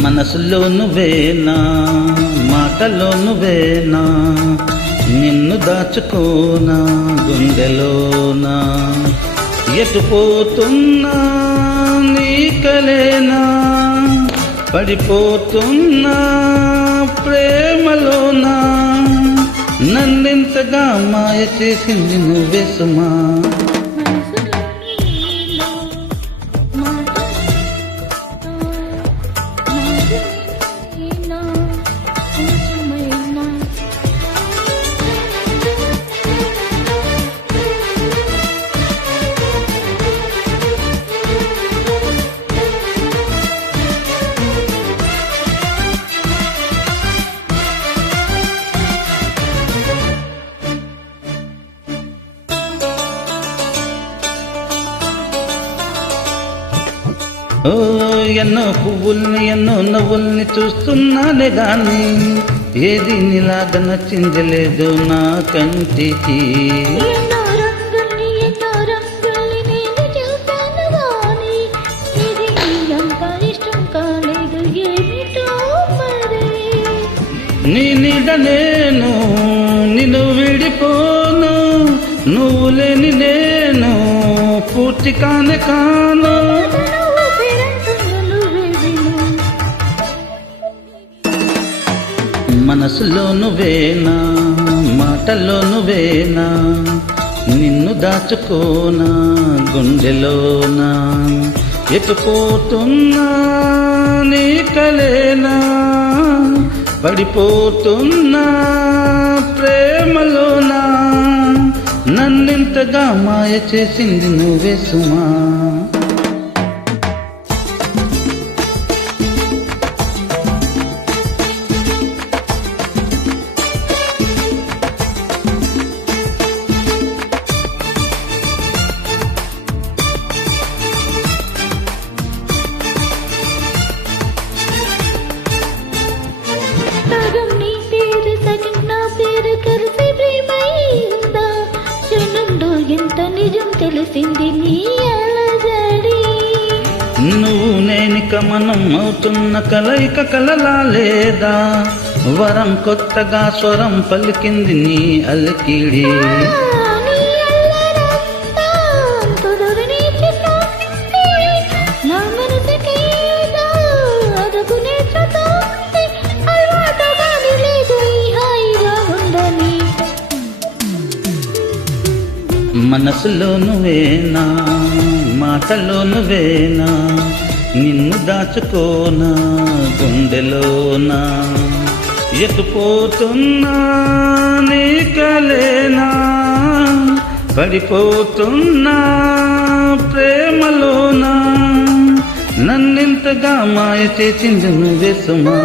మనసులో నువ్వేనా, మాటలో నువ్వేనా, నిన్ను దాచుకోనా గుండెలోనా, ఎటు పోతున్నా నీకలేనా, పడిపోతున్నా ప్రేమలోనా, నన్నింతగా మాయ చేసింది నువ్వే సుమా. ఓ ఎన్నో పువ్వుల్ని ఎన్నో నవ్వుల్ని చూస్తున్నానే గాని ఏది నీలాగా నచ్చింది లేదు నా కంటికి. నీ నీడ నేను నిన్ను విడిపోను, నువ్వు లేని నేను పూర్తి కానే కాను. మనసులో నువ్వేనా, మాటలో నువ్వేనా, నిన్ను దాచుకోనా గుండెలోనా, ఎటు పోతున్నా నీకలేనా, పడిపోతున్నా ప్రేమలోనా, నన్నింతగా మాయ చేసింది నువ్వే సుమా. తెలిసింది నీ అలజడి, నువ్వు నేనిక మనం అవుతున్న కలయిక కలలా లేదా, వరం కొత్తగా స్వరం పలికింది నీ అలికిడి. మనసులో నువ్వేనా, మాటలో నువ్వేనా, నిన్ను దాచుకోనా గుండెలోనా, ఎటు పోతున్నా నీకలేనా, పడిపోతున్నా ప్రేమలోనా, నన్నింతగా మాయ చేసింది నువ్వే సుమా.